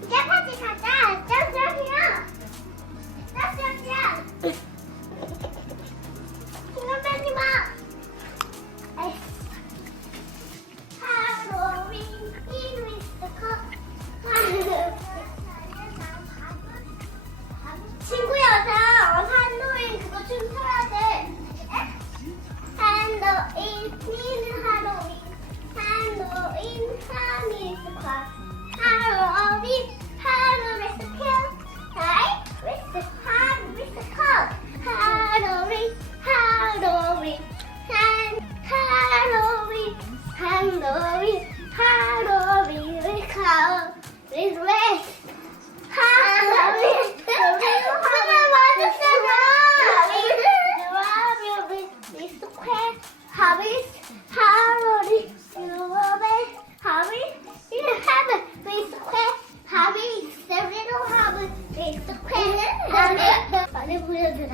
이제 파티 가자. 짱짱이야. 짱짱이야. 신경 빼지 마. 하로윈 있으니까. 친구야, 어서 할로윈 그거 춤춰야 돼. 할로윈, 할로윈, 할로윈, 하미스카. 할로윈, 할로윈, 하이, 위스, 하미스카. 할로윈, 할로윈, 할로윈, 할로윈, 할로윈, 위카, 위스, 할로윈, 하나 맞았잖아. 하비스, 할로윈, 유어베, 하비스, 하비, 위스퀘, 하비스, little 하비, 위스퀘, 하비. 빨리 보여주라.